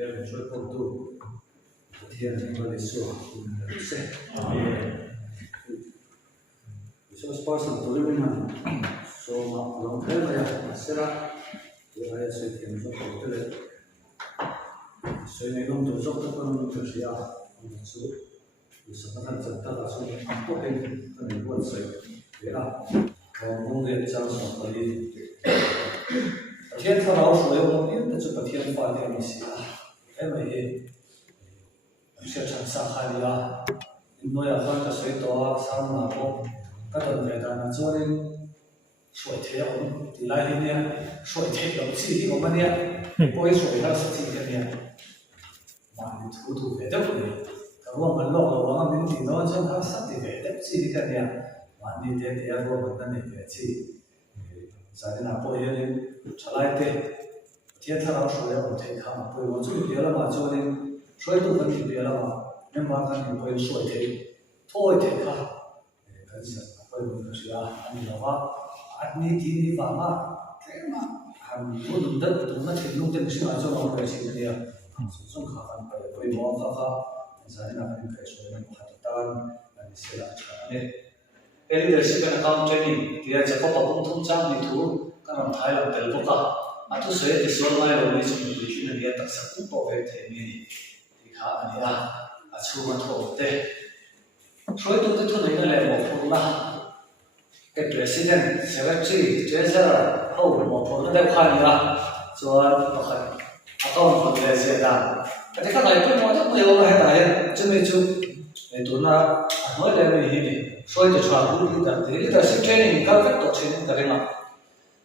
về cho công tu thiên tôi đi xuống sẽ so sponsor tôi bên mình so mà lòng thế mà sẽ ra tôi hay sẽ thiên cho công tu đấy so này lòng tôi cho các con thực hiện một số sự phát triển tất cả số có cái này quan sự để làm công việc trong sản phẩm đi thiên thọ lão suy ông biết là cho thiên phạt thì mình sẽ em ấy sẽ chẳng sang khai ra nói là con cái suy to sao mà có các tuần về đàn cho nên suy thế ông thì lại như này suy thế ông chỉ thì ông anh nhé coi suy là sự gì cái này mà thủ về đâu này cái ông mình lo ông mình thì nó chẳng có sắp thì về đâu chỉ cái này mà đi đến thì anh ông mình này về chỉ giờ này nào coi như trả lại thế thiên thọ lão suy ông thấy khá mà coi ông chú ý là mà cho nên suy tôi vẫn thì là mà nhưng mà cái này coi suy thế thôi thế khá cái gì coi mình cái gì anh làว่าอันนี้ที่นี่ว่ามาแค่มาทำรู้ดุดันดุดันที่ลุงเต็มที่มาจนเราไปสิ่งเดียวส่งข้าวกันไปไปมองข้าวจะได้นำไปใครช่วยมันพัฒนาอันนี้เสียละเนี่ยเอลิเดอร์ชิพเป็นการเทรนนิ่งที่จะพบกับผู้ทุ่งจ้างนี่ถูกการทำไทยเราเติมพวกเขาอันทุกสิ่งที่ส่วนไม่เราไม่สมดุลที่นั่นเนี่ยตัดสักปุ๊บเอาไปเทรนนิ่งที่ข้าอันนี้ชูมันโถเต้ช่วยตัวที่ทุนนี่นั่นแหละบอกผมละcái president secretary treasurer hậu một phần nó đều khai ra rồi một phần account phần lệ sẽ làm cái này tôi nói rất nhiều là hay là chứ mình chú để tôi nói lên về gì này rồi thì chọn đúng leadership training các cách tổ chức cái này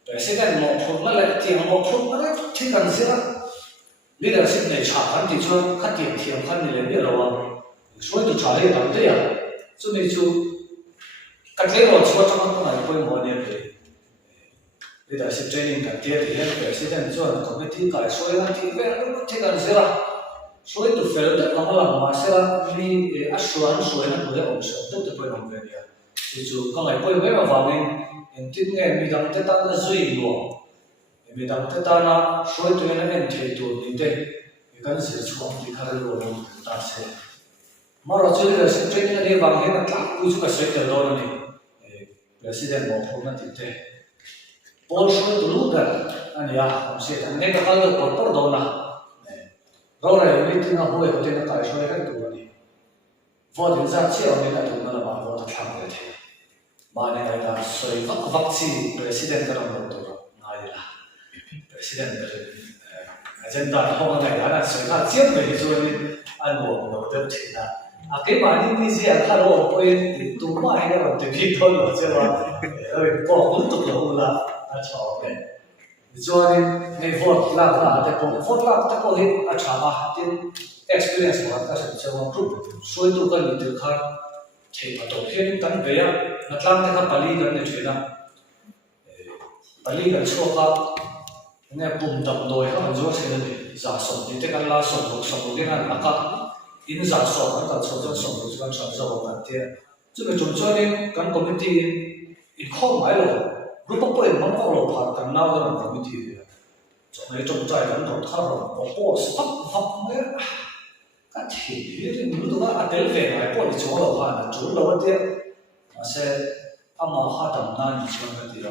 president một phần nó lại tiền một phần nó lại chỉ cần sẽ leadership này chọn hắn thì cho các tiền tiền hắn thì lấy biết rồi rồi thì chọn cái làm đấy à chứ mình chú cái thế rồi chúng ta trong cái này coi mọi điều thì leadership training cái thế thì president cho committee cái số lượng thì về nó thì cần gì là số từ phiếu được nó là mà sẽ là đi assurance số lượng của ông sẽ tốt được coi làm về này thì chú cái này coi về mà vào mình tin nghe mình đang tới ta là duy luôn mình đang tới ta là số từ này mình thấy tụi mình đây cái gì chúng thì khai rồi ta sẽ mà rồi chú leadership training này vào cái là các quý chú cái số từ rồi này president một hôm nay thì Paul Schmidt lúc đó anh ya ông sẽ anh nghe cái câu của Paul đó là rồi rồi mình tin là hội có thể là cái số cái tụ này vô đến ra chiều nên là tụ nó là bảo vô thật thẳng thế mà này là soi vaccine president cái đồng tụ đó này là president cái agenda hôm nay là soi cả chiếc về rồi anh buồn đầu tiên thì là cái mà đi gì à khá là quên thì tụi mà hay là từ khi thôi rồi chứ mà có cũng tục là chó vậy cho nên ngày vote là cái vote là cái có hiện chả mà tin experience của các sản xuất của group xuôi tụ cái lịch từ khác thì mà đầu tiên cắn về là làm cái Bali cái này chuyện nào Bali cái số khác nghe bùng đập đồi các bạn nói thế này giả sử thì cái là sống cái này là các in giả sử các bạn số dân sống thì các bạn sống các bạn tiền chứ mình chúng cho nên các committee in không phải là lúc bốc lên mong có lộc phạt các nào đó là committee cho nên trong trái các đồng thao rồi có boss pháp đấy các thì thì lúc đó là đến về lại có đi chỗ lộc phạt là chỗ lộc tiền mà sẽ âm mà hoạt động nan như thế này đó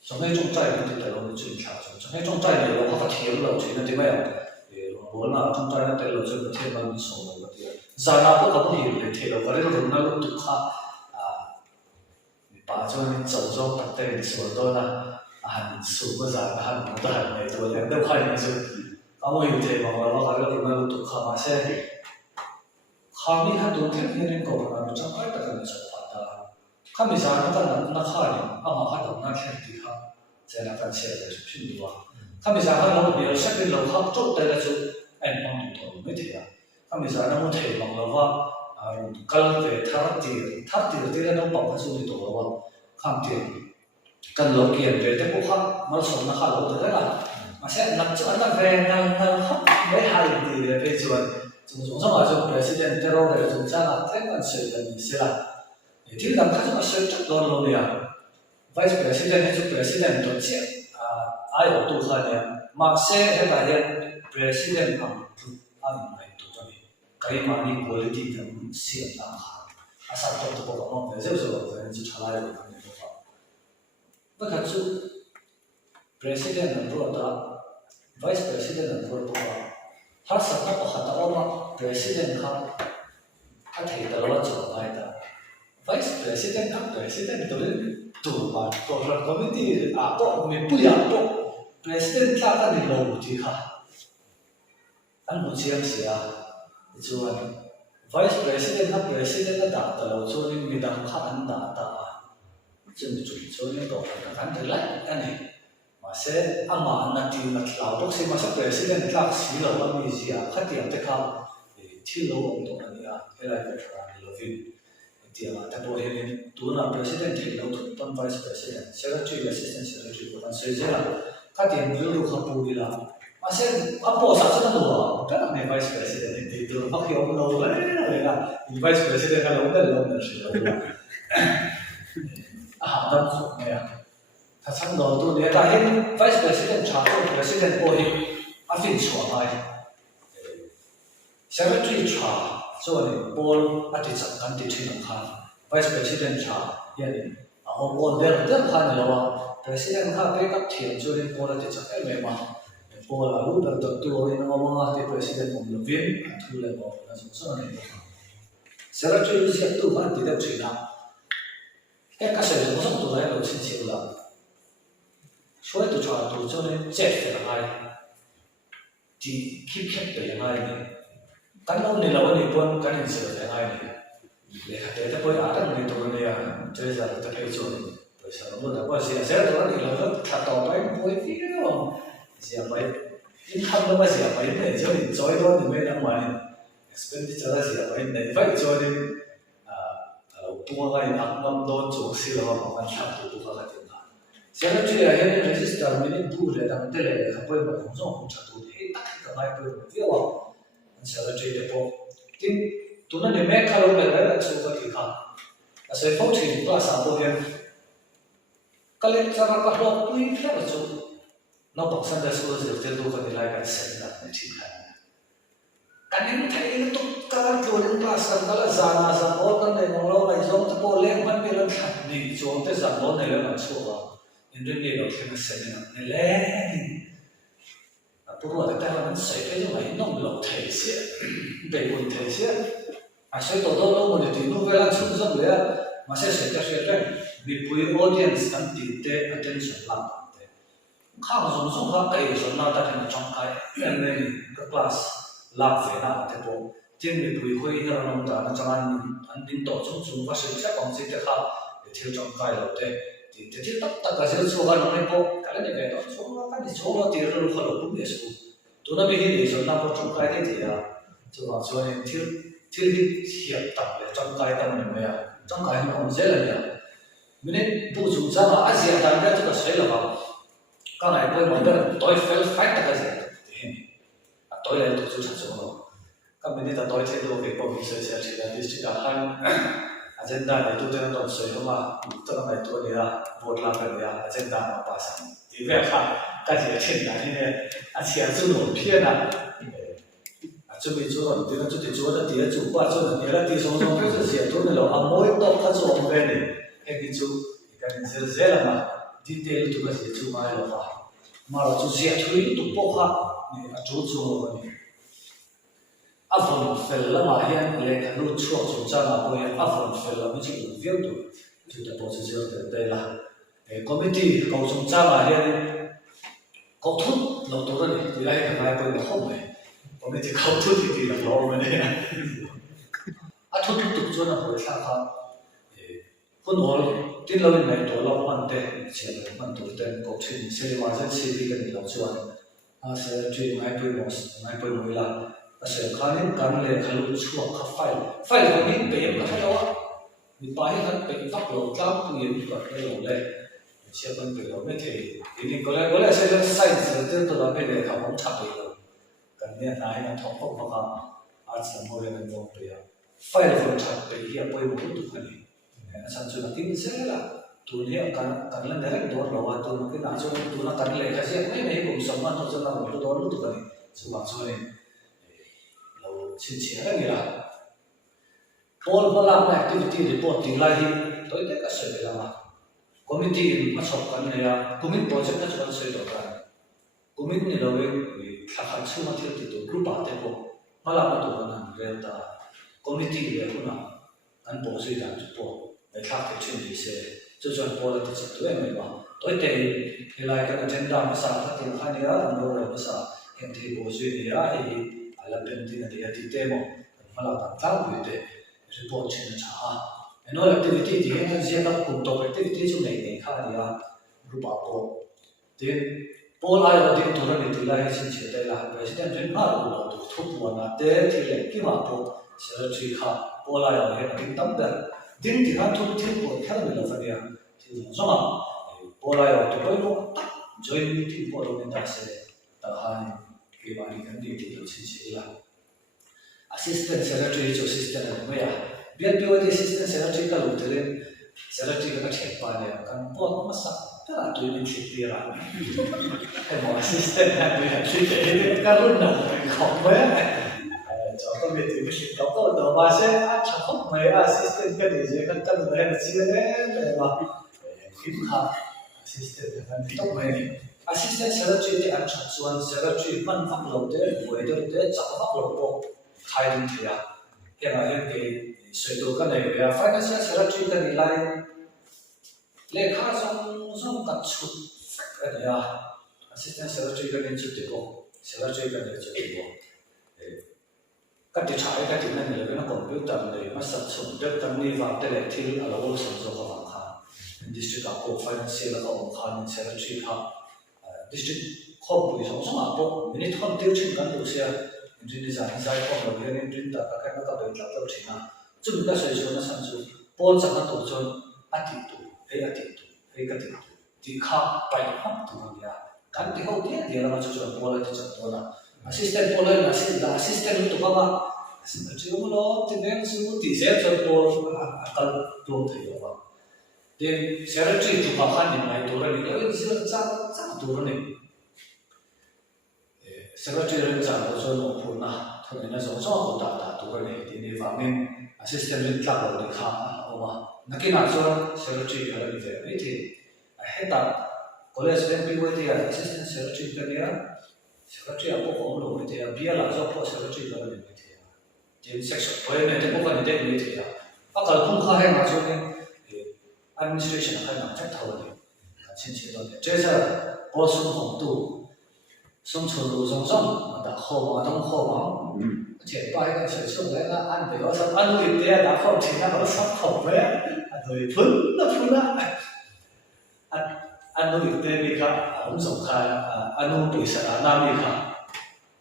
cho nên trong trái cái thì là nó chuyện khác cho nên trong trái này nó có thể là chuyện như thế này muốn là trong trái nó tên là chuyện thế mà mình sống được thì giờ nào cũng có thể để thế là cái đó nó lúc tự khác bà cho nên走走特定所多啦，很數嗰陣很多人嚟做人都係唔少，咁我要提望我係咯點樣讀下嘛先，可以喺度聽聽講啦，就係得個做法啦，佢咪就係得那開呢，啱啱喺度那聽啲下，就係那間車嚟做偏啲話，佢咪就係喺度有識嘅路口做對咧做，誒幫唔到咩題啊，佢咪就係那冇提望嘅話。kalau về thắt tiền thì nó bọc cái số đi tổ vào khám tiền cần lộc tiền về tới quốc khác nó sống nó khá lâu tới là mà sẽ nằm chỗ nó về nó hấp mấy hai thì về chuẩn chúng xong rồi chúng president terror để chúng ta là thế còn sự là mình sẽ là thì làm các chúng sẽ chắc đòn luôn liền vice president hay chúng president tổ chức ai ở tụ khai này mà sẽ hay là hiện president ang ang mai to to ni kai mani quality kan siam na ha asa to ko ko mo ze zo ze ji chala ya kan ni to ba ka chu president ang ro da vice president ang ro to ba har sa ta ko khata o ma president kha a thei da lo chu ngai da vice president ang president to le to ba to ra committee a to me pu ya to president kha ka ni lo ti kha anh muốn xem xia, chuan vice president na president na đã lâu cho nên người ta khác anh đã chân cho nên tổ các anh thấy lại anh này mà sẽ anh mà anh là team là lão bác sĩ mà sẽ president khác xí lâu anh bị gì khác tiền thế không thì lâu ông tổ anh à cái này phải làm lâu vì tiền mà ta bồi thêm tu là president thì lâu thuộc toàn vice president secretary assistant secretary của anh xây dựng là khác tiền nhiều lúc không bù đi là Masih apa sahaja tu, kan ada vice president itu, pakai orang lain, mereka vice president kalau orang lain sih, dan ya, thằng đó tu dia tak vice president cakap president boleh, afin suai, secretary cakap, so ni bol ada cakap di sini kan, vice president cakap, ya ni, bol dia kan lawa, president kan backup team, so ni bol ada cakap memang. Pola lu tertentu ini ngomong di presiden memimpin itu level nasional ini. Secretary siap tu kan tidak Cina. Kasih semua tu lain lu cincin lah. Soalnya tu cuma tu jadi jet terlalu di keep terlalu ini. Kan lu ni lawan ni pun kan ini terlalu ini. Lepas itu pun ada ni tu ni ya jadi jadi terlalu jauh. Pasal lu dapat saya tu ni lawan kata apa yang boleh dia. Siapa income nama siapa ini? Jadi join tu ni memang mana expenditure siapa ini? Baik join kalau tua kan nak don jauh sih lah makan satu tu kalau tidak. Siapa tu ya yang register ini boleh dan tele apa yang berfungsi satu ni tak kena itu dia wah. Siapa tu dia pun tin tu nanti mereka kalau mereka suka kita. Asal function tu asal boleh kalau cara kalau tu ini apa tu? Nó bọc sân ra xuống rồi trên tôi có thể lại cái sân đặt để chỉnh khai. Cái này thấy nó tốt cả kiểu đến ba sân đó là già ô cái này nó lâu ngày giống cái bộ lên vẫn bị lên khát đi xuống tới già ô này là xuống vào. Nên đến đây nó thêm cái sân này lên. Bố rồi tại sao nó xảy cái như vậy nó lột thể xịa, để buồn thể xịa. Sẽ tổ đâu lâu mà để nó về làm chung giống vậy mà sẽ xảy ra vì bùi audience ăn tịt attention làm. Khang dùng dùng khác cái số nào ta thành trong cái class làm về nào thế bộ trên mình bùi khuy như là nông ta nó cho anh tin tổ chúng chúng và sự chắc bằng gì thế khác để theo trong cái đầu thế thì tất cả sự số cái nó này bộ cái này về đó số cái số nó thì nó không được đúng số tôi nói bây giờ số nào trong cái thế thì cho vào số này thiếu hiện tập để trong cái tâm này mới trong cái nó không dễ là nhiều mình bù chúng ta mà Asia ta biết cho cái là vào cái này tôi muốn là tôi phải phát cái gì thì tôi lại tôi chịu trách nhiệm các bên này tôi thấy tôi cái bộ phim sẽ chỉ là district ahan agenda này tôi thấy nó sôi mà tôi này tôi là vote làm cái này agenda mà pass thì về cái gì trên này này Asia chủ động phía nào chuẩn bị chủ động thì nó chuẩn bị chủ động thì chủ quan chủ động thì là thì số số cái gì tôi này là mỗi tổ các chủ động về này cái chủ cái này dễ là mà detail tu kasi tu mai lo fa maro tu sia thui tu po kha ni a chu chu ni a von fel la ma hian le ka lu chu chu cha na po hian a von fel la mi chu viu tu ta po chu chu te la e committee ko chu cha ma hian ko thu lo to ni ti lai ka mai po ni khom mai committee ko thu ti la lo ma ni a thu tu chu na po sa khaคนหัวที่เราในตัวเรามันเต็มเชื่อมันตัวเต็มก็ถึงเชื่อว่าจะชีวิตกันเราชวนเสียจุดไม่เป็นไม่เป็นเวลาเสียครั้งนี้การเลี้ยงเขาช่วงขับไฟคนนี้เปลี่ยนมาให้เรามีไปให้กันเป็นฟักหลงกล้ามเปลี่ยนแบบไม่หลงเลยเชื่อมันเป็นเราไม่เท่ทีนี้ก็เลยใช้ใส่เสื้อตัวเราเป็นเลยเขาผมทับไปเลยกันเนี่ยนายมันท้องพกมาครับอาจจะโมเดลมันมองไปไฟเราทับไปเหี้ยไปหมดทุกคนนี้Sanjung nanti misalnya dunia kan dari dua lawan tu mungkin langsung tu nak kan leh kasih ni kum sama tu jangan tu dua tu kan so wa so ni lo chin chia ra ni la Paul Balam activity report ti lai hi toi te ka se la ma committee ma chok kan ne ya commit project ka chon se do ka commit ni lo we kha kha chu ma thil ti to group a te ko mala ma to na re ta committee le ko na an po se dan po le kha te chin di se chu chon po le ti se to me ba toi te hi lai ka agenda ma sa ka ti kha ni ya an lo ma sa hen ti po se ni ya hi ala pen ti na ti te mo mala ta ta wi te report chin cha annual activity di hen zia ka kum to activity chu nei nei kha ni ya group a po then Paul I was in Toronto to lie in Chitela, President in Marlow to Tupuna, there till a Kimapo, Secretary Ha, Paul I had been done there. Didn't you have to take what Calvin of Adia? Summer, Paul I to go join meeting for the Tasse, the high Kivani candidate of Chitela. Assistant Secretary to Assistant Maya, be the Assistant Secretary Kalutin, Secretary of Chipania, and Paul Massa. Ta tu ni chiti ra cái mọi system này bị chiti cái lúc nào cũng không mấy cho có biết thì cái đó có đồ mà sẽ chắc không mấy system cái gì cái tâm này là chia đấy mà khi mà system này tốt mấy assistant secretary thì anh chọnส่วน secretary văn phòng lâu thế buổi đó thế chắc văn phòng lâu khai đến thế à cái này cái sửa đổi cái này là financial secretary cái này lại lệ khá xong cắt chút cái này à assistant secretary cái này chút được không secretary cái này chút được không các cái trái cái thứ này là nó computer này nó sắp xếp được tâm lý và cái này thì là lâu xong rồi các bạn khá district các bộ financial là các bạn khá secretary khá district không bị xong xong à bộ mình không tiêu chuẩn cán bộ xe engineer design không là cái này printer các cái nó các bệnh là tiêu chuẩn à chúng ta sử dụng nó sản xuất bốn sản phẩm tổ chức attitude hay attitude hay cái gì thì khác phải học từ người kan ti ho dia dia la chu chu pola ti chu pola assistant pola na assistant tu ka ba chu lo ti den su ti se chu to akal to thei ba then secretary tu ka khan ni mai to ra ni lo ji cha to ra ni secretary ren cha lo chu no phu na thon na so so ta ta to ra ni ti ni fa men assistant ren tla lo ni kha o ma nakina chu secretary ka ni ve ni thi heta college bên bên với thì assistant secretary cái này secretary ở bộ phận luôn thì bia là do phó secretary là bên với thì trên section với này thì bộ phận này bên thì à kalau không khai hay mà cho nên administration khai nằm chắc thầu này xin chỉ đó để chế ra bổ sung hồng tu sống chuột lù sống sống mà đã khô mà đông khô mà chuyện bài cái sự sống lại là ăn để có sống ăn được thì đã không chỉ là có sống khổ với rồi phun á anh nói việc tên đi khác, ông sống khai, anh nói tuổi sẽ nam đi khác,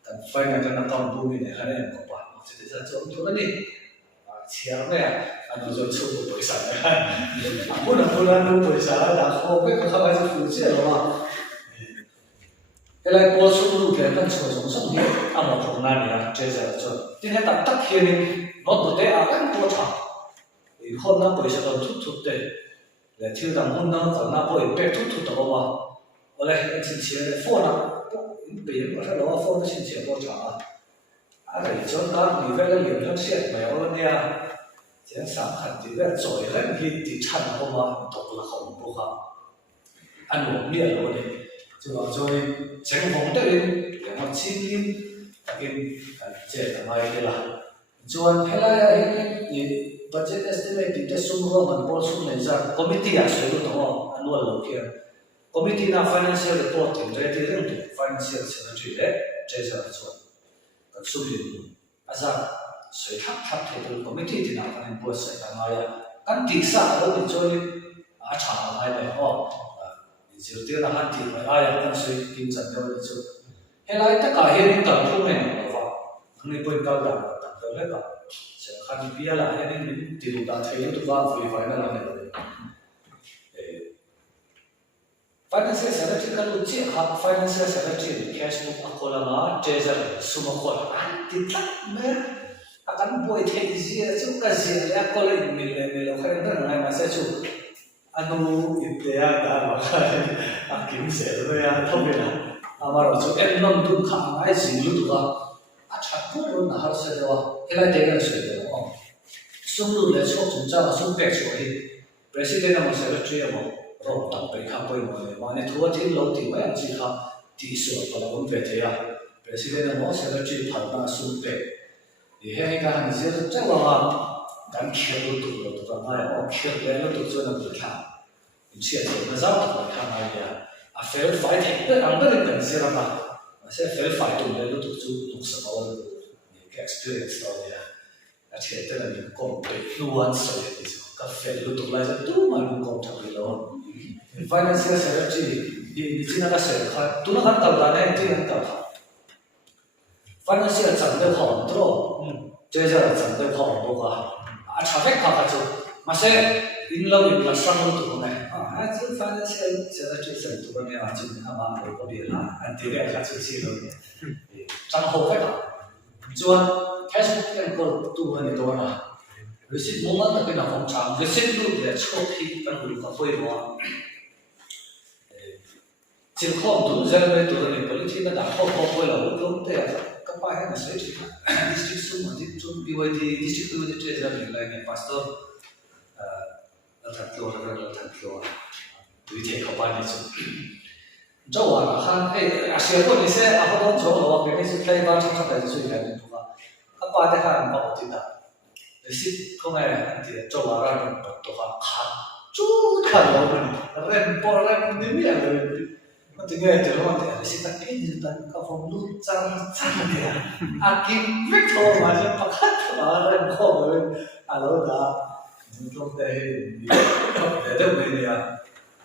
cần phải ngày cái năm con bùi này hay là có bạn, chỉ để ra chỗ chỗ này, chiếu này, anh nói rồi chỗ tuổi sẽ này, muốn là anh nói tuổi sẽ là không biết có phải là phụ trợ đâu mà, cái này bổ sung luôn cái cần sử dụng sống hết, anh nói trong này là chế ra chỗ, thì cái tập tắc kia này, nó tụt đấy anh tốt thà, thì hôm nay tuổi sẽ còn chút đấy. Là thiếu đam hôn nó còn na bồi bê chút đó mà, ở đây cái chuyện chuyện phone na, biển có thể nói phone cái chuyện chuyện bao giờ, cái chỗ đó vì vậy là nhiều những chuyện mà ở đây chuyện sáng hẳn thì là rồi hết thì chăn không mà đọc là không bao giờ, ăn uống nhiều rồi đấy, rồi chẳng phòng đấy để mà xin cái chuyện là mai cái là, rồi hay là budget estimate itu semua menpol semua lejar committee asal itu tahu annual lokia committee na financial reporting jadi itu financial secretary le treasurer so kan sulit asal saya tak itu committee tidak akan buat saya maya kan tiksa itu jadi acara lain oh jadi lah hati ayah kan saya kimsan itu itu helai tak kahir itu tak pun apa ini pun kau dah tak tahu lagi khăn bia lại nên thì chúng ta thấy chúng ta phải là làm được financial secretary kan uji hak financial secretary cash book akola ma treasurer suma kola tidak mer akan buat hezia tu kasih ya akola mil khair dan lain masa tu anu itu ya dah akim saya tu ya tahu bila Amaro so nom dum kha ai jing lu tu a chat pu na har se dewa helai te kan se dewa sum lu le chok chung cha sum pe so hi president ma secretary ma ro ta pe kha poi mo le ma ne thua tin lo ti ma chi kha ti so pa la pe the ya president ma secretary phal na sum pe di he ka han se cha wa kan khia lu tu lo tu ma ya o khia le lo tu so na pu kha chia sẻ nó rất là khá là nhiều à phải thì cái ăn cái cần sẽ làm mà sẽ phải tụi mình lúc tụi chúng sẽ có những cái experience đó nha à thì tức là những con bị luôn sợi thì các phải lúc tụi lại rất tốt mà lúc con thằng luôn financial strategy đi chỉ là cái sự khác tụi nó ăn tàu là này thì ăn tàu financial chẳng được hỏng đâu chơi giờ chẳng được hỏng đâu à chả phải khác chứ mà sẽ in lâu in là sang lâu tụi này à chứ financial strategy tụi này là chúng ta mà có biết là anh thấy cái khác chứ đâu chẳng hậu phải đâu cho cash book cái tụi này đó là receipt moment là cái nào phong trào receipt lúc để chốt thì cần phải có phơi đó chỉ không tụi dân với tụi này bởi vì đã không phơi là lúc thế các bạn là sẽ chỉ district số mà chúng BYD district BYD chơi ra mình lại ngày pastor thật lâu tùy theo các bạn đi chung cho là han Asia có đi xe à họ đang cho là cái sự thay vào trong trong cái sự này đúng không các bạn thấy han bảo tin là ship không ai thì cho là ra được tốt là khá chú khá lâu rồi ren bỏ ren đi miệng rồi mà tiếng nghe từ lúc mà ship ta cái gì ta có phong lúc trang trang thế à kim Victor mà chứ bắt mà ren không rồi à lâu đó trong đây để đâu này à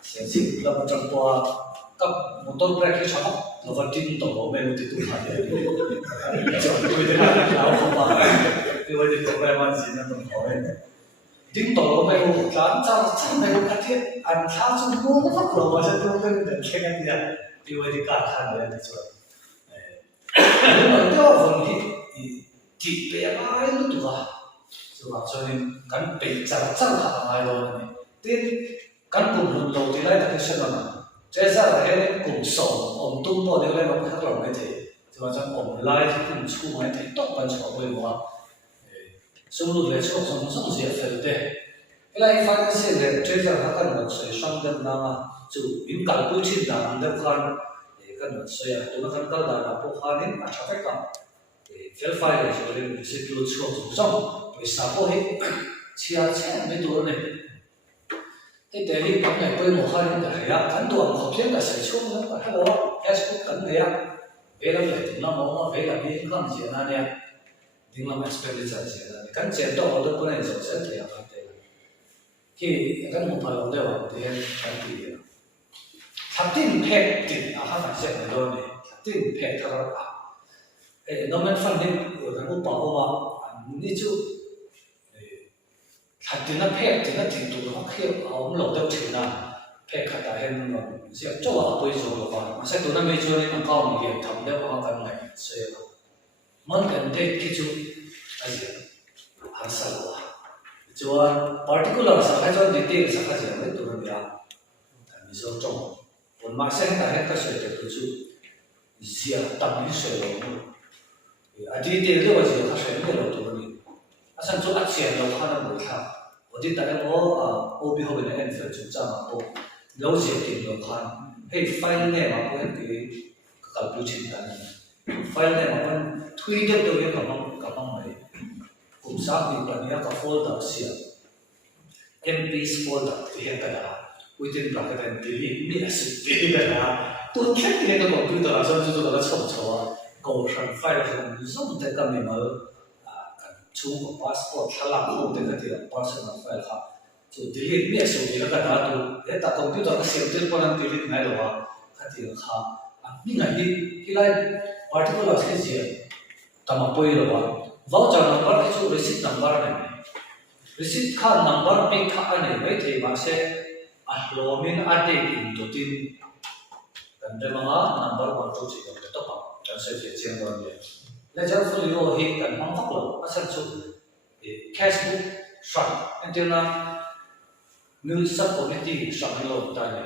sẽ xin là một trong tòa cấp một tôn break cái chọn là vật tin tổ bên một tí phải chọn cái gì là không phải cái gì tổ bên mà gì là mình hỏi tin tổ bên một cái trong bên một cái thiết ăn tháo chung cố nó phát lộ mà sẽ tôi bên để khen cái gì cái gì cả khăn đấy thì chọn nhưng mà cái phần thì bé ai nó tụi cho nên cán bị chặt chặt hàng ngày rồi này tiên cán cùng hồn đầu thì lại là cái sự là chế ra là cái cùng sầu ổn tung bỏ đi lên nó khác lòng cái gì cho nên trong ổn lại thì cùng chung hay thấy tốt bằng chỗ với họ xong rồi lấy chỗ xong xong gì phải thế cái này phát hiện là chế ra các cái nó sẽ sang được nào chủ những cái quy trình là được con để cái nó sẽ tụi nó cần cái là bộ khá nên là chắc phải cả để phải là cho nên sẽ lưu chỗ xong vì sao có hết chia sẻ với tôi này thế để hi cái này tôi một hai năm là cán tuồng học sinh là sẽ xuống nữa và hello Facebook cán này về làm lại nó mà về làm gì không gì nào nè tiếng làm expenditure gì đó cán tiền đâu ở đâu có này rồi sẽ thấy là thế khi cán một phần đâu là thì cán gì tháp tin phe tin à hai sẽ là đâu này tháp tin phe thằng nó mình phân định ở cái bộ bảo mà như chú thật thì nó phép thì nó thì tụi nó khi ông lột đâu chỉ là phép khát đã hen rồi sẽ cho họ tôi rồi được rồi mà sẽ tụi nó bây giờ nên nó cao một hiện thầm đấy họ cần này sẽ muốn cần thế cái chú cái gì hàng sao à cho particular sao hay cho detail sao cái gì đấy tụi nó biết ví dụ trong còn mà sẽ là hết cái sự cái chú gì tầm như sự rồi à detail đó là gì cái sự này rồi tụi nó 아산 좀 아치에도 하는 거 다. 어디 따라 뭐 오비 호빈의 엔서 진짜 맞고 로지에 빈도 한 헤이 파일에 맞고 했기 그 갈부친다는 파일에 맞고 트위터도 왜 가방 말이 kumsak ni paniya ka folder siya MP folder tiyan kada within bracket and delete mi asit delete kada tu khet ni ka computer asan ju ka chom chawa ko shan file shan zoom te ka mi mal chú của passport khá là không thể cái personal file khác, chú delete miếng số gì đó cái đó tu, để ta computer cái xem trên con anh delete này rồi, cái gì khác, mình ngày đi lại particular cái gì, ta mà quay rồi, voucher number cái chú receipt number này, receipt card number pin card này mấy thì mà sẽ lo mình add in tổ tin, cần để mà number một chút chỉ cần để top up, cần sẽ dễ dàng hơn nhiều. Lấy cho tôi hiểu hiện cần mong phát lộ sản xuất cash book soạn anh tiêu na new subcommittee soạn lộ tại này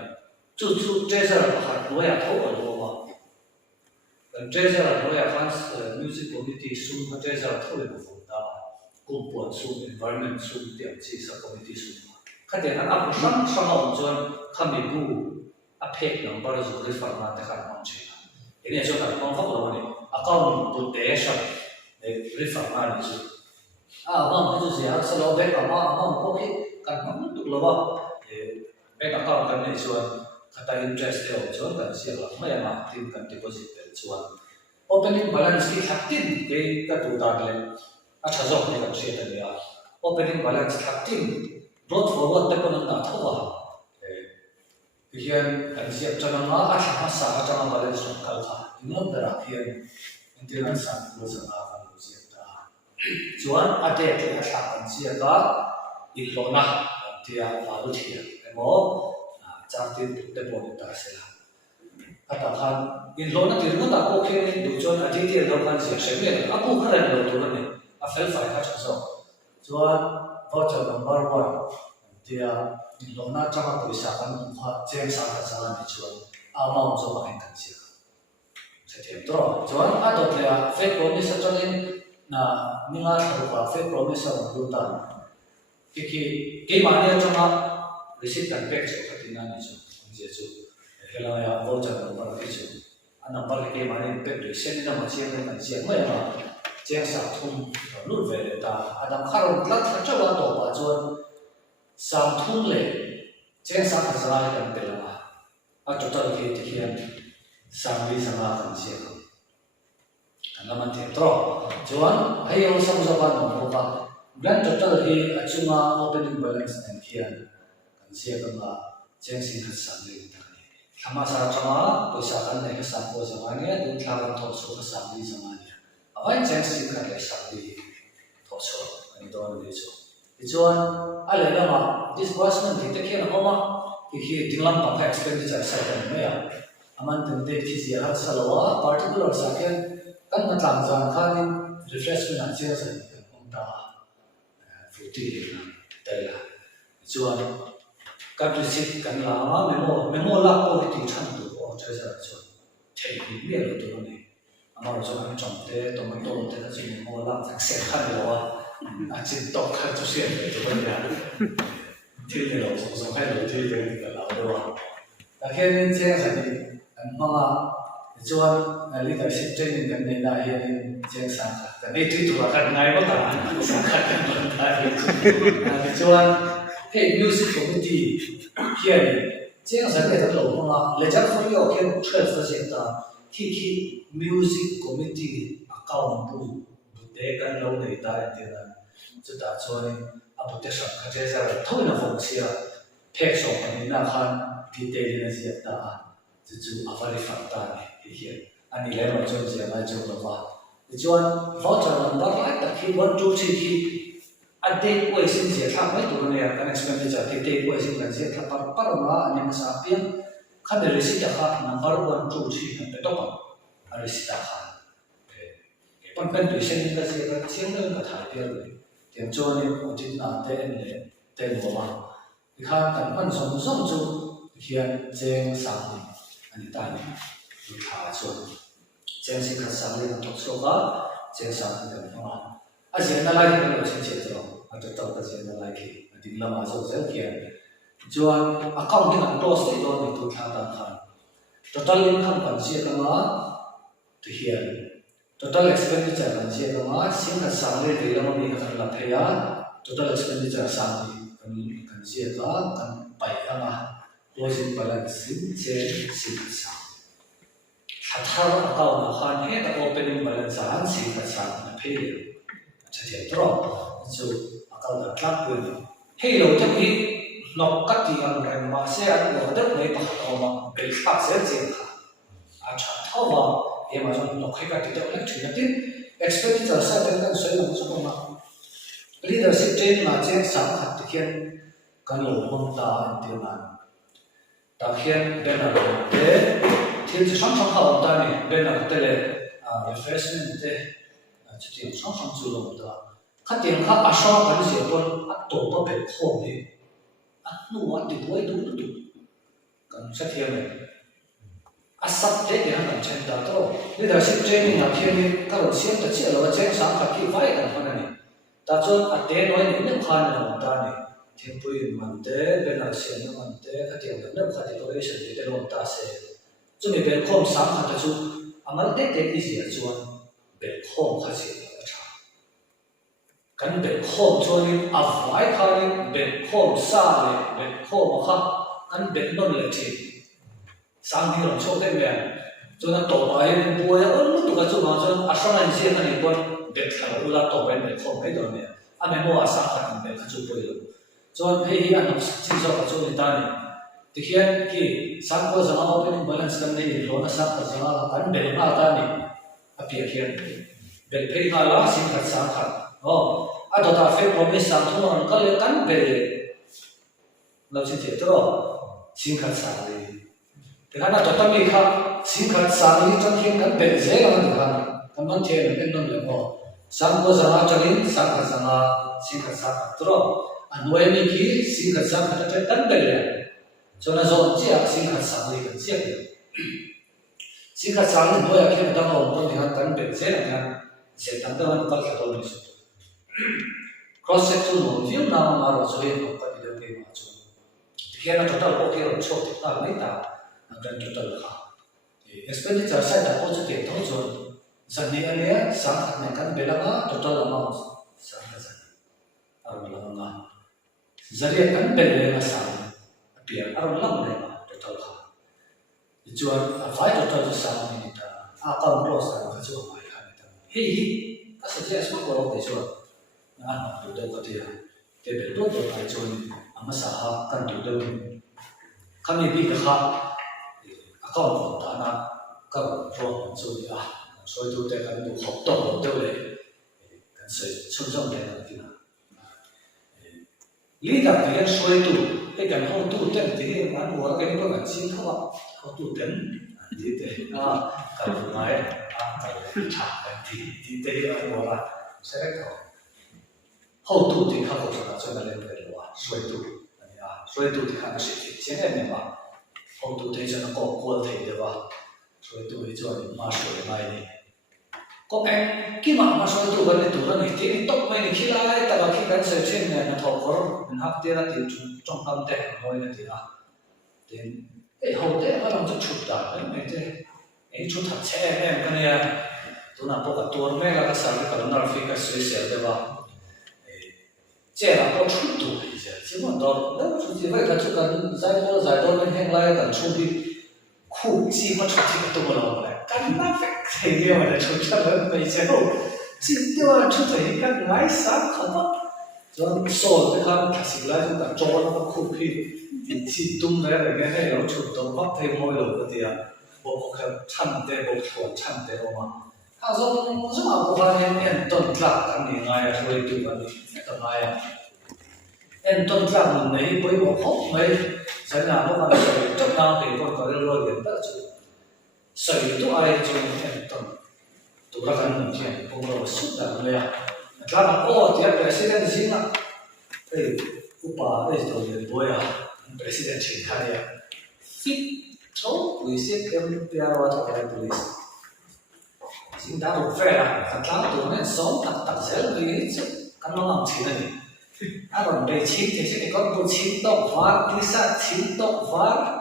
chú chế ra là hạt lúa thấu ở lúa mà kan treasure lawyer fans music committee sum ka treasure thole na phone da kumpuan sum environment sum tiam chi sa committee sum khate an apu sam sama chon khami bu a phek number zo re fa na ta khan mon che ini jo kan kon fa lo ni account bu te sha re fa na ni chu bang ju se ha sa lo be ka ma ko ki kan ma tu lo ba be ka kan ni chuan kata interest te o chon kan sia la ma ya ma tin kan deposit te chuan opening balance ki haktin ke ka tu ta le a chazok ne kan sia ta ya opening balance haktin brought forward te kon na thawa hian kan sia chana ma a tha sa a chana balance ron kal kha ingam da hian maintenance san lo sa ma kan sia ta chuan a te te a tha kan sia ka i lo na tia a lu thia emo trang tin te po ta se la ata khan in lo na tir na ta ko khe du chon a ti ti lo khan sia se me a ku khan lo tu na ne a fel fai kha cha so chuan voucher number 1 tia in lo na chama paisa kan kha chen sa ka sa ni chuan a ma zo ma kan sia se them tro chuan a to tia fake promise changin na ninga thar ka fake promise on lu ta ki ke ma ne chama receipt kan pek chu khatina ni chu je chu hela ya voucher number ki chu a number ke ma ne pek de sen na ma chiang kan chiang ma ya chiang sa thum lu ve le ta adam kharon tlat kha chawa to ba chuan sam thum le chiang sa ka sa kan te la a total ke ti hian sam li sama kan chiang kan laman te tro chuan hei o sam zo ba no ba grand total hi achunga opening balance and hian sia kama cheng sin khat san le ta ni thama sa chama poisa kan ne sa ko zama ne du thla tho so ka sam ni zama ni awai cheng sin khat le sam ni tho so ani do ni so ichuan ale la ma disbursement hi te khen homa ki dinglam pa expenditure sa kan me ya aman ten de ki sia hat salawa particular sa ken kan na tang jang khanin refreshment an sia sa kan om ta fruity na ta la ichuan kan receipt kan la memo la ko ti chan tu o cha sa chu thei ni me lo tu ni ama ro chu an chom te tomato te ka chu memo la sak se khan lo wa a chin to khan chu se tu ba ya ti ni lo so khai lo ti te ka la do wa ta khen che sa ni an ma chuan leadership training kan nei la hian che sa ka nei ti tu ka ngai ba ta sa khan kan ta chuan hey music committee here chiang sa le ta lo ma le ja for yo ken 12% ta ki music committee account bu te kan lo nei ta te na chu ta choi abu te sa kha je sa thoi na phong sia thek so ani na khan ti te na sia ta chu avari fa ta ni here ani le no choi sia ma chu lo ba chuan voucher number ai ta ki 1 2 3 ki a date ko isin sia thak mai tu ne kan expenditure ti date ko isin kan sia thak par ma ani ma sa pian kha de receipt kha number 1 2 3 kan pe to pa a receipt kha pan kan tu sen ka sia ka chiang na ka thai pe le tiam cho ni ko tin na te le te mo ma kha kan pan som som chu hian cheng sang ni ani ta ni kha cho cheng sin kha sang le to so ka cheng sang ni ka ma a sia na lai ka lo chen che cho a to ka sia na lai ki a ding la ma so se kian chuan account ni an close te do ni tu tha ta khan total income kan sia ka ma to hian total expenditure kan sia ka ma sin ka sang le de la mi ka la phaya total expenditure sang ni kan sia ka kan pai ama closing balance sin che sin ka sang hathar account na khan he ta opening balance an sin ka sang na phaya che tro chu account da tlak pu hei lo te hi nok ka ti ang ran ma se an lo da nei pa ko ma be kha se che kha a cha thawa e ma jong nok khai ka ti da lek thina tin expenditure sa ten kan soi lang so ma leadership train ma che sam khat ti khian kan lo hom ta an ti ma ta khian banner te thil chi sam sam kha on ta ni banner te le refreshment te chu ti sam sam chu lo ta kha tiang kha a sha kan sia ton a to pa pe kho ni a nu wa ti doi du tu kan sa thiam ne accept để hắn làm chuyện đó thôi leadership training là khi mình các đồng chí ta chỉ là chuyện sáng khắc khi phải làm phần này ta cho à để nói những khoan là ta này thiên bùi mình để bên là xem nó mình để cái tiền đó nó phải decoration để làm ta sẽ cho mình bên không sáng khắc ta chú amal để cái gì cho bên không khắc sẽ kan be khom chuanin a vai khanin be khom sa le be khom kha kan be non le chi sang ni ron chok te me chuna to bai bu ya on tu ka chu ma chun a sang an si ani bon be thla u la to bai be khom bai do me a me mo a sang kha be ka chu poi lo chon he hi an chi zo ka chu ni ta ni ti hian ki sang ko zama opening balance kan nei lo na sang ka zama kan be ma ta ni a pi hian be phei ma la sin ka sang kha à đó ta phải promise sang thung anh có lẽ cắn vềเราจะเจอตัวสิ่งขัดสานเลยแต่ถ้าเราต้องมีครับสิ่งขัดสานนี้จะเทียงกันเป็นเสียกันนะครับกันมันเทียงเป็นนั่นเลยว่าสังก็สังอาจจะลิ้นสังขัดสังอาสิ่งขัดสานตัวอันนู้นมีกี่สิ่งขัดสานขัดจะกันเป็นเลยจนเราจะเจอสิ่งขัดสานเลยกันเสียเลยสิ่งขัดสานนี้ด้วยที่เราต้องเอาตัวนี้กันเป็นเสียกันเสียกันตัวนั้นก็แค่ตัวนี้ cross section of view now maro so he ko pa dilo ke ma chu tikena total okay ro chok ti ta mai ta ang total kha expenditure side ta ko chu te tho chu san ni ania sang na kan belanga total amount sang ka san ar belanga zariya kan belanga sang appear ar lam le ma total kha chuan a file total chu sang ni ta account close ta ka chu mai kha ta he ka suggest ko ro te chu anh học được có thể để biết tốt được cái chuyện mà xã hội cần được đâu, cái này bị cái khác, các con đã na các con rồi à, rồi tôi để cái học tốt được đâu đấy, cái sự sung sướng đấy là cái nào, lý đặc biệt rồi tôi cái cái học tôi đến thì anh nói cái có cái gì không ạ, học tôi đến thì thế à, cái này à cái trả thì thế anh nói là sẽ có hậu tu thì khắc phục cho cho nên là cái là suy tu, suy tu thì khá là sự hiện hiện này mà hậu tu thì cho nó có quan thể được vào suy tu thì cho mà suy này này có cái mà suy tu vấn đề tu này thì tốc này khi lại ta bảo khi cái sự trên này nó thọ có mình học tiền là tiền trong tâm thế thôi là thì cái hậu thế nó làm cho chụp đã đấy thế cái chụp thật xe em cái này tu nào có cái tuần này là cái sản cái nó phi cái suy sẻ được vào这样都出多一些，基本到那出去为他这个再多那天来个出去酷鸡或出去个多了来，干那非这个我来出去了没结果，这个出去一个来啥可能，就说这个他是来就个做那个酷皮，一动来那个那有出到北太没有个的啊，我看唱的我说唱的了嘛。他说：“我什么不发现？俺东家当年哎呀，所以就把你干嘛呀？俺东家们没被我好没，现在我看水中央给我搞的多点的就，水都爱就俺东，都那个农田，不过我说的没呀，咱们哦，第二个现在行了，哎，我把那都人多呀，ประธาน请他呀，fit，哦，有些跟别人话他来不理。” Chúng ta một phe là thật lắm tụi nó sống thật dễ vì cái nó làm gì này còn để chín thì sẽ có một chín động hóa thì sao chín động hóa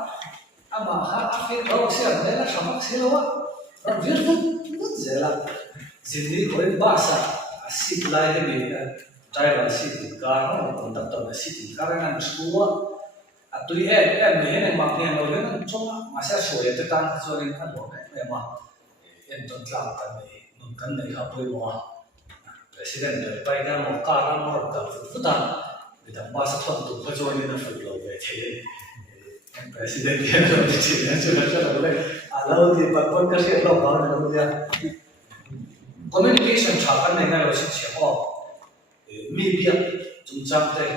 mà hát phim đó sẽ ở đây là sao mắc xí đâu á viết rất dễ là gì đi với ba sa xịt lại cái gì trái là xịt cá nó còn tập là xịt cá cái này xua tụi em mình này mặc này nó lên trong mà sẽ sửa để tăng cho nên ăn đồ này mà em tuân làm cái này mình cần này học với mọi president để bay ra một cả năm một tập phút ta để đảm bảo sự thuận tụ cho nên nó phục vụ về thế em president hiện rồi thì chỉ là chưa là đây lâu thì bà con cái chuyện lâu quá rồi đâu nha communication trả cái này ngay rồi sẽ họ mi biết chúng ta đây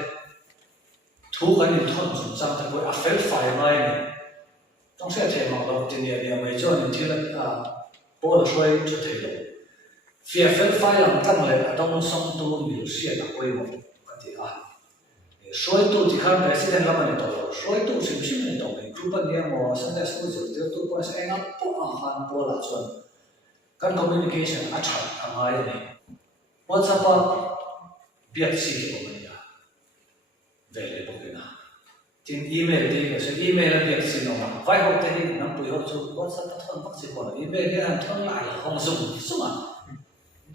thu cái này thuận chúng ta đây với affect file này trong sẽ thể mà đầu tiên là mấy chỗ nên chỉ là bố là chơi cho thầy đồ phía phép phải làm tăng lên ở trong sông tu nhiều chuyện là quay một cái gì à soi tu thì khác president làm anh tổ soi tu xem anh tổ mình group anh em mà Sunday school rồi tu có sẽ anh po han po là chuẩn kan communication a chặt ang ai này WhatsApp biết gì của mình à về lấy bộ cái nào trên email thì cái số email là biết gì nó vài hôm thì năm buổi hôm chụp WhatsApp thằng bác sĩ còn email cái hàng thằng lại không dùng à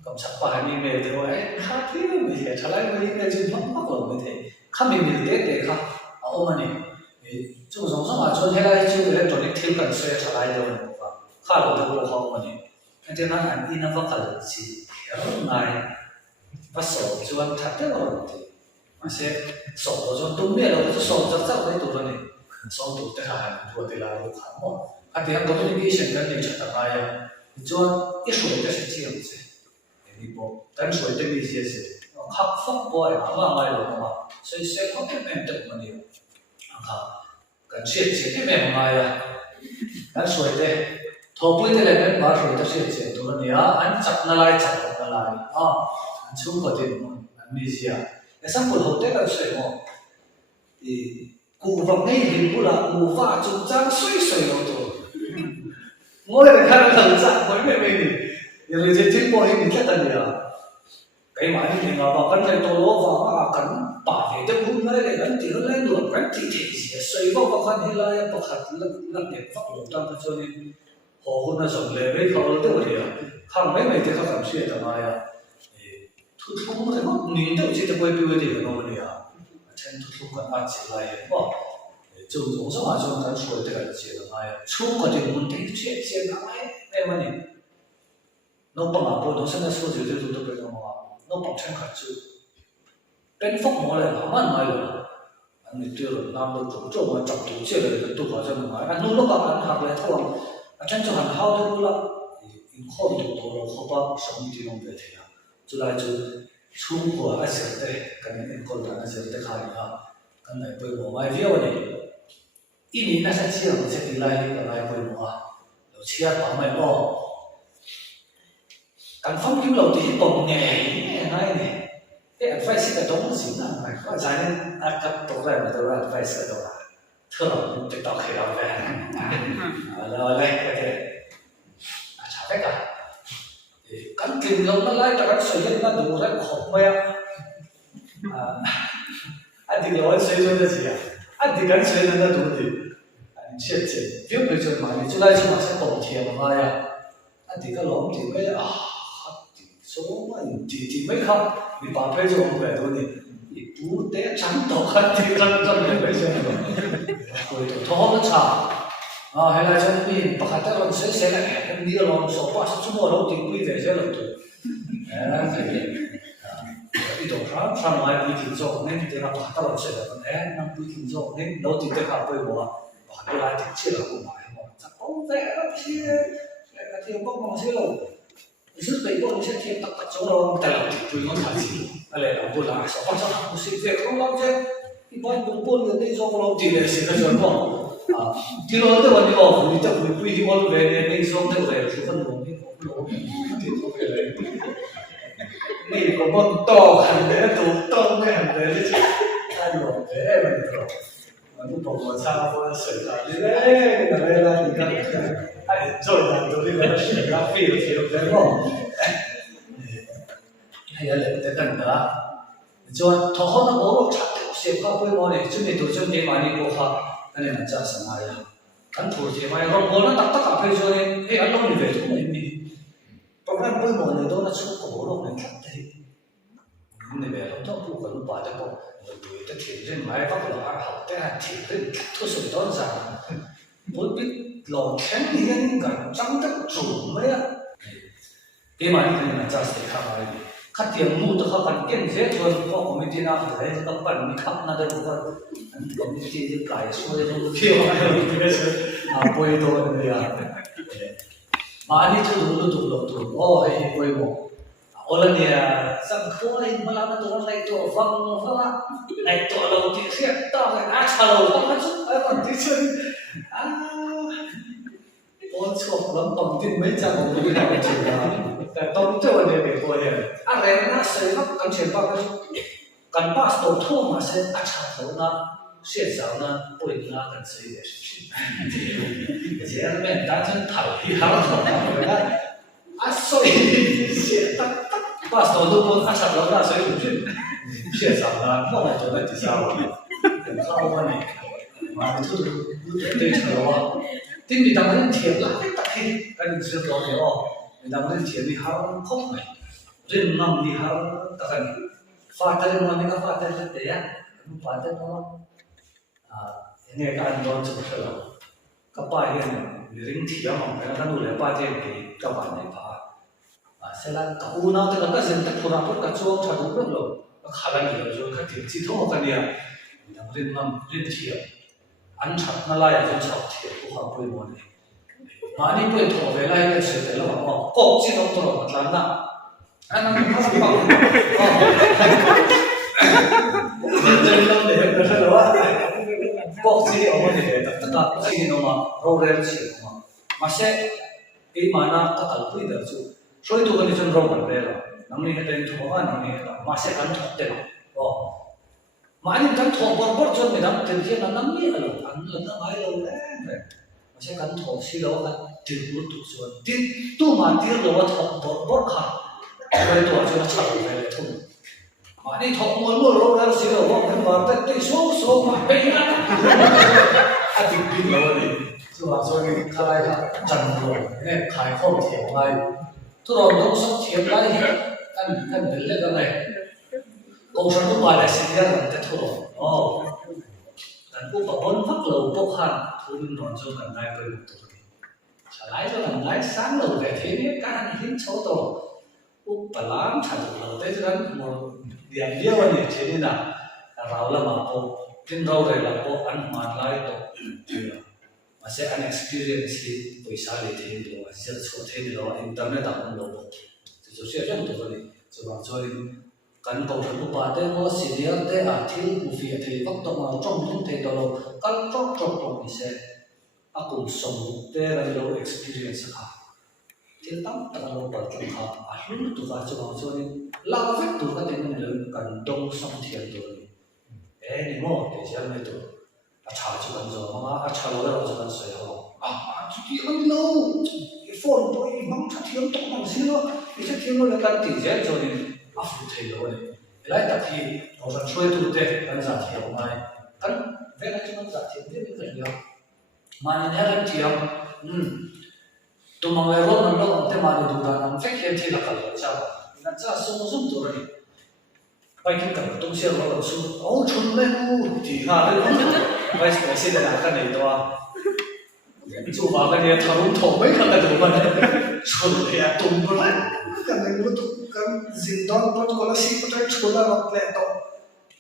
cầm sẵn bài email thì nói khác thế mình thì trả lại cái email chỉ không bắt được như thế khác mình để khác ông anh ấy chúng giống giống mà cho thế này chứ cái chỗ này thiếu cần sửa trả lại đâu mà khác là được bộ không anh ấy thế nên anh in nó vẫn là gì kéo ngay và sổ cho anh thật đấy rồi thì mà sẽ sổ cho đúng biết là cái sổ rất rất đấy tụi này sổ tụi cái hàng tụi thì là được hẳn mà anh thì anh communication cái này chắc là ai cho cái sổ cái sẽ chia một thì bộ đánh sổ cái gì gì khắc phục qua mà ngay rồi mà sẽ có cái mềm tự mà nhiều cái chuyện cái mềm ngay đánh sổ cái thô bụi thế này bên bảo rồi ta sẽ chuyện tụi này anh chặt nó lại anh chung có tiền anh đi gì cái sáng buổi hậu tết là sợi mỏ thì cụ vòng ngay hình bữa là cụ va chúng trang suy sợi đầu tổ ngồi để khai thằng dạng với mình giờ người chơi chơi bò hình thế tận nhỉ cái máy thì nó vào cắn cái tô lỗ vào cắn bả về tới bún này để cắn thì nó lên được cắn thì gì xoay vào cắn hết lại bọc hạt lắc để phát lộ tăng cho nên họ hôn là giống lệ với họ đâu vậy à không mấy thìเขาcảm xuyên tầm ai à thu thu cái mất nhìn đâu chỉ là quay biểu thì nó vậy à trên thu thu cái chỉ là vậy bỏ dùng dùng sao mà dùng cái suy thì cái chỉ là ai chung cái thì muốn thấy chuyện chuyện ai em mà này nó bằng à bộ nó sẽ là số gì thì tụi tôi nó nó bằng chân khẩn chứ bên phúc mà lại làm ăn này rồi anh đi tiêu rồi làm được chỗ mà chọc thủ chia rồi tụi họ cho mình nói anh lúc đó anh học lại thôi chân cho hành hao thôi là khó được tổ là khó bao sống thì không về thế à cho lại cho chung của anh sẽ đây cái này em còn là anh sẽ đây khai ha cái này bây giờ mai viết này ít年那些钱我才回来个来回我有钱把买包cần phong kiếm đầu thì bồng nghề này này cái advice cái đó gì là phải có giải nên các tổ này mà tôi là advice cái đó là thưa là TikTok khi nào về rồi đây cái này chả biết cả cắn kìm lâu nó lại cho cắn sợi lên nó đủ rất khổ mẹ anh thì nói sợi lên là gì à anh thì cắn sợi lên nó đủ gì anh chết chết viết về chuyện mà chúng ta chỉ mà sẽ bồng thiệt mà thôi à anh thì cái lỗ thì mấy số thì mấy không vì bảo vệ cho ông về thôi thì bố té trắng tổ khăn thì răng răng bây giờ rồi thô nó chả hay là cho mình bắt hạt nó sẽ lại cái đi rồi số ba số mua đâu thì quy về sẽ được rồi đi đồ sáng sáng mai quy trình rồi nên thì nó bắt hạt nó sẽ là con thế năm quy trình rồi nên đâu thì cái hạt bây giờ bắt hạt lại thì chưa là cũng phải mà chắc không về đó thì cái thì không có sẽ lâu rất là nhiều những cái tập tập trong đó tại là tụi nó thả gì là là buồn là sao không sao không sinh việc không làm chứ thì bao nhiêu buồn người đi do lâu thì là sinh ra chuyện đó thì nó tức là nhiều người ta người quy thì mọi về này đi do tức là số phận của mình không lỗ thì không phải là mình có một to hẳn đấy to mấy hẳn đấy chứ ai rồi thế mà rồi mà lúc đầu mà sao có sợi lại đi đấy là thì cái rồi là tôi đi là sợi ra phi thì đấy không hay là cái cần đó cho thọ nó bố chặt sẽ có cái món này chúng mình tổ chức cái món này có khác anh em cha sáng nay à anh thủ thì mai rồi bố nó tất cả phải cho nên cái anh không về chỗ này mình trong cái bữa món này đó là chung của bố nó này thật đấy nhưng mà về nó cũng còn bảo được không người ta thì trên máy bắt là học cái thì cái thu sự đó rằng bố biết lo khen hiền gần trắng đất chủ mấy à cái mà như thế này cha sẽ khác ai khát tiền mua được khát cần kiếm dễ thôi có community nào để các bạn đi khắp nơi được không community thì cái số này nó kêu cái sự bồi đồ này à mà anh ấy chưa đủ ôi bồi bộ lần này sang khô lên mà làm nó này tổ văng văng này tổ đầu thì xét to này cha đầu văng chút còn tí chân ôn chụp lắm bằng tin mấy trăm một cái nào chỉ là tông cho này để coi này này nó sẽ nó cần chuyển vào cái kan pas to thong ma se a cha tho na se sao na point na kan sei de shi je men da chen thal hi ha tho na a soi se tak tak pas to do pon a cha lo na soi u chin se sao na mo na cho na ti sao kan khao ma ne ma thu te chalo wa tin mi dang ren thiam la tak hi kan se lo ne o mi dang ren thiam mi ha khop mai ren nam ni ha ta kan father mo ni ka father se te ya father no nghe cái đó chụp cái đó các bạn hiện ring thiam mà cái nó đủ để ba thế cái các bạn này phá sẽ là các u nào thì các dân tộc phù hợp các chuông chả đúng được rồi các khả năng nhiều rồi các tiếng chỉ thô cái này làm ring năm ring thiam ăn chặt nó lại là chặt thiam phù hợp với mọi người mà đi quên thổ về lại cái sự đấy là mà cột chỉ nó thổ một lần nào anh em không bằng nên năm để cái đó bốc chỉ ở bên này tất cả chỉ nó mà rau rau chỉ mà sẽ cái mà nó các cái quý được chứ rồi tôi cái chân rau bẩn đây rồi nắm này cái tên thua anh này mà sẽ ăn thọt đấy rồi mà anh ăn thọt bẩn bẩn cho mình nắm tiền kia là nắm như là ăn là nó mãi lâu đấy mà sẽ ăn thọt xí lâu ăn tiền bút tụt xuống tiền tu mà tiền lâu thọt bẩn bẩn khá rồi tôi cho nó chặt về thôi mà đi thọ mua rau rau xí lâu ăn mà tết số mà bây giờ anh tin lâu đi chứ mà rồi khai chân rồi nghe khai không thiệt lại tôi rồi nó sắp thiệt lại anh đến lấy cái này công sản cũng bài lại xin ra là tết thôi anh cũng bảo bốn phát lầu bốc hàng thôi nhưng nói cho cần này về một tuổi trả lãi cho lần lãi sáng lầu để thế biết các anh hiến số tổ cũng phải làm trả được lầu tới cho anh một điểm điêu này thế nên là rau là mà bộ tin rau này là bộ ăn mà lại tổ mà sẽ ăn experience thì paysa le the lo zel cho the lo internet ang lo so sẽ rất tốt rồi so bằng cho kan cầu thần của bà tên có senior tên à thiếu movie thì vóc tông mà trong những thế đó kan trong thì sẽ cùng sống tên là lo experience ha thiếu tâm ta lo bảo trong ha à lúc tụi ta cho bằng cho nên lao vết tụi ta tên là kan đông sống thiệt rồi 에 니모 대지하면 또 아차지 먼저 막 아차로라 저 간서요 아 저기 언노 이폰 또이 망차 티엄 똑망 실로 이제 티엄을 내가 디제 저는 아프 되려고 lại tập thì nó sẽ chơi tụi tệ cần giảm thiểu mà cần vẽ ra cho nó giảm thiểu tiếp những vật liệu mà nên là thiểu tụi mọi người luôn mình đâu thế mà tụi ta làm phép hiện thì là cần phải sao là cha sống sống tụi này bây giờ cần tung xe vào xuống ấu chun lên thì hà lên bây giờ sẽ là cái này đó chú bảo cái này thằng thổ mấy thằng cái tụi mình chun thì tung lên cái này nó tụi cái gì đó nó có là xí có chun là nó lẹ to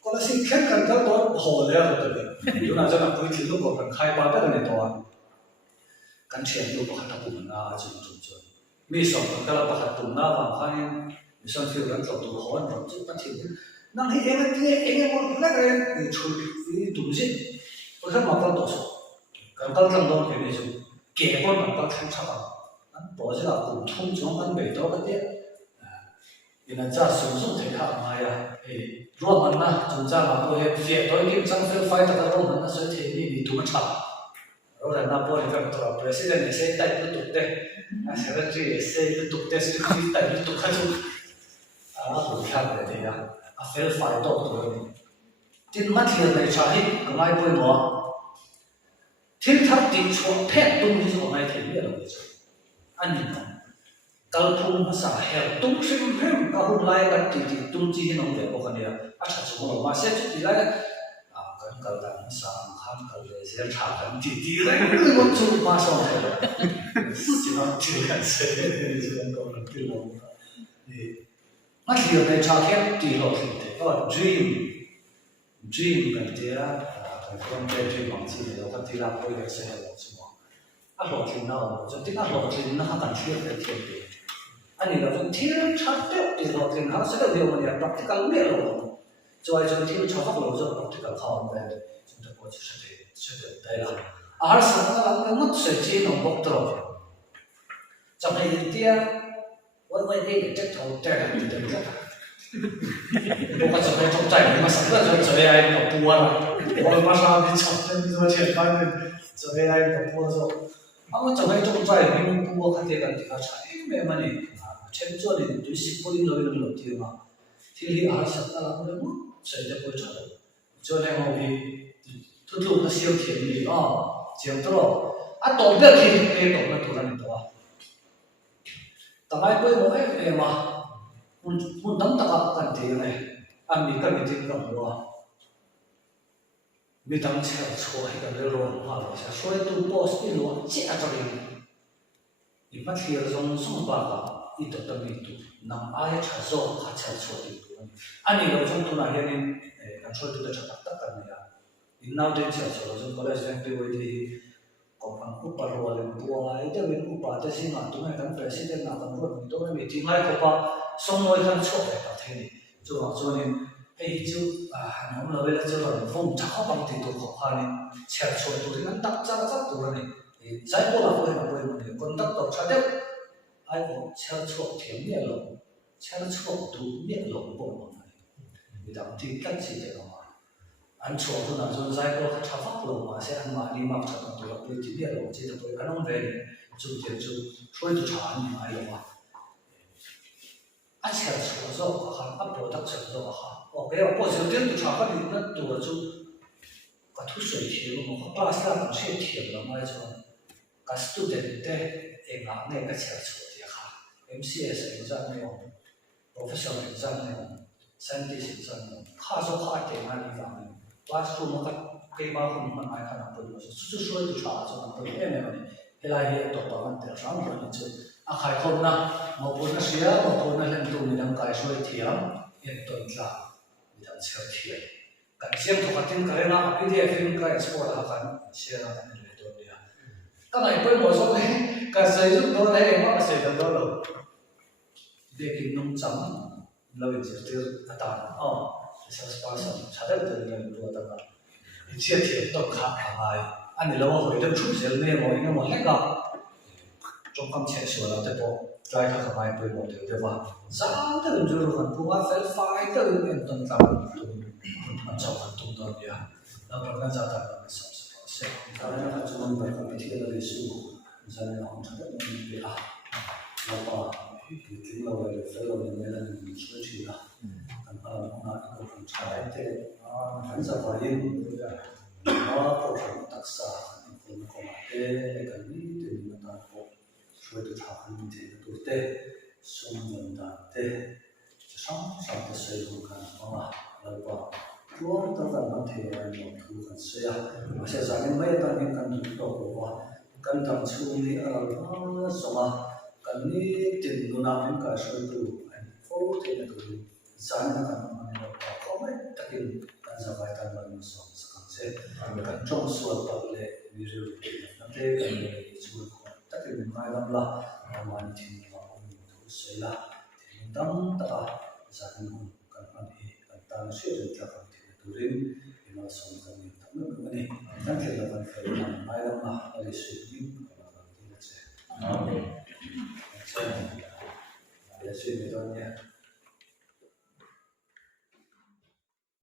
có là xí khét cần cái đó hồ lẹ rồi đấy chúng ta cho là cái thứ nó còn khai ba cái này to kan thiam lu pakhat a pum na a chung chung mi som kala pakhat pum na wa khanin mi som fil kan tlok tu hon ro chu pa thim nang hi eng mo la re ni chu ni tu jin ko kha ma kan to so kan kal tang don ke ni chu ke pon ma ka thang cha ba an bo ji la ku thong chung an be to ka te ina cha sum sum the kha ma ya ro man na chung cha ma ko he fe to kim chang fel fight ta ro man na se the ni tu ma cha rồi là Napoli phải tổ president sẽ tay tiếp tục đấy, secretary sẽ tiếp tục đấy, sẽ tay tiếp tục khai chung, buổi khai về thì phải phải tổ rồi, tin mắt hiện nay cha hết, cái mai bôi bỏ, thiên tháp tin chuột phép tung như thế này thì biết là gì, anh nhìn không, câu tung mà xã heo tung sinh phép, câu hôm nay cái thì tung chi nó về có cái này, chắc chắn mà sẽ chút gì đấy. Kalau tak misal, kalau saya cakap titi lagi, kalau cuma masuk saja, jangan jangan saya jangan kau nanti lalu. Macam yang saya cakap di luar itu, kalau dream kan dia, kalau dia dream macam ni, kalau dia apa yang saya lakukan semua, luar itu nak, jadi luar itu nak akan siapa yang dia. Ani kalau dia cakap di luar itu, saya dia mana praktikal dia lalu. Cho cho team cho các lỗ rất practical không về chúng ta có sẽ được đây là ở sáng là mất sự chi nó bốc rồi trong này thì tia vẫn vậy thì chắc thầu trẻ thì được rất 我准备中在你们什么就这样一个波了，我马上你炒的你说前半的这样一个波的时候，我准备中在你们波看这个这个菜没嘛呢？前做的对西部的那个问题嘛，天气还是那了，我谁也不会炒的，就那么比突突个小甜的啊，这样子咯，东边去东边多难多啊，大概不会哎嘛。mun tam taka kan te ne ami kan mi tin kan lo mi tam che cho hi kan le lo ha lo sa so tu post ni lo che a tari i ma thir zong song ba ka i to ta mi tu nam a ya cha zo ha cha cho ti ani lo zong tu na hian in kan choi tu da cha tak kan ne ya in now de cha cho zong college rank te wei ti ko pan ku pa ro le bua ai de mi ku pa ta si ma tu mai kan president na kan ro mi to mi ti ngai ko pa song noi kan chok ta the ni chu ha chu ni ei chu nom lo le chu lo phong cha kho bang ti tu kho ha ni cha cho tu ri nan tak cha cha tu ni zai ko la ko na ko ni kon tak to cha de ai ko cha cho thiam ne lo cha cho tu ne lo bo mo ni dam ti kan chi de lo an cho tu na zo zai ko cha fa lo ma se an ma ni ma cha tu lo ti ne lo chi de ko an on ve ni chu je chu shui tu cha ni ai lo ma a cha cho zo ha a pro dak cha zo ha o ke o po se de tu cha ka ni na tu chu ka thu sui thi lo mo pa sa ka che thi lo ma cho ka student de e nga ne ka cha cho ti ha MCS exam ne professional exam ne scientist exam ne kha zo kha te ma ni va ne classroom ka ke ba hun man ai kha na pu lo su su tu cha cho na pu e me ne helai he to pa man te ram ro ni chu a khai khom na mo pu na sia mo pu na len tu ni dang kai soi thiam en ton tla ni dang chher thia kan siam to katin ka na PDF in ka export ha kan share na kan le to dia ka nai poi mo so ne ka sai zu to ne ma sai da do lo de kin nong cham lo in je te ata sales person cha da de ne do ta ka chia thiam to kha ai ani lo ho de chu sel ne mo ina mo he ka trong công chế sửa là thế bộ trai các cái bài bơi một điều thế và sáng từ giờ còn phụ hoa phải phải từ đến tuần sau tuần sau còn tuần tuần kia đó còn cái giao thông là sẽ cái này là chúng mình phải có cái là lịch sử cho nên là không thể mình bị nó có cái là về phải là mình là mình suy nghĩ là còn nó có phần trái thế hắn sẽ phải yên nó có phần đặc sản cũng có cái cái gì thì mình ta cóช่วยตัวชาวคนที่ตัวเต้ส่งเงินดานเต้จะสร้างสรรค์เสริมกันมาแล้วก็ตัวตั้งแต่นั้นที่เราถูกกันเสียไม่ใช่จากนี้ไม่ตั้งกันตัวว่ากันทำช่วงนี้สมากันนี้ติดดูน้ำกันช่วยตัวโฟที่นี่ตัวจานกันมันเราก็ไม่ตักินกันสบายกันมันส่งสังเกตกันจงส่วนตัดเลยวิริยนั่นเองกันเลยช่วยtất cả những cái làm là hoàn thành và ông thu sẽ là thì tâm tất cả gia đình cũng cần quan hệ cần tăng sự được cho các thì đến thì nó sống trong những tấm nước của mình tất cả là cần phải làm mai làm là để sự những và làm thì sẽ để suy nghĩ thôi nhé.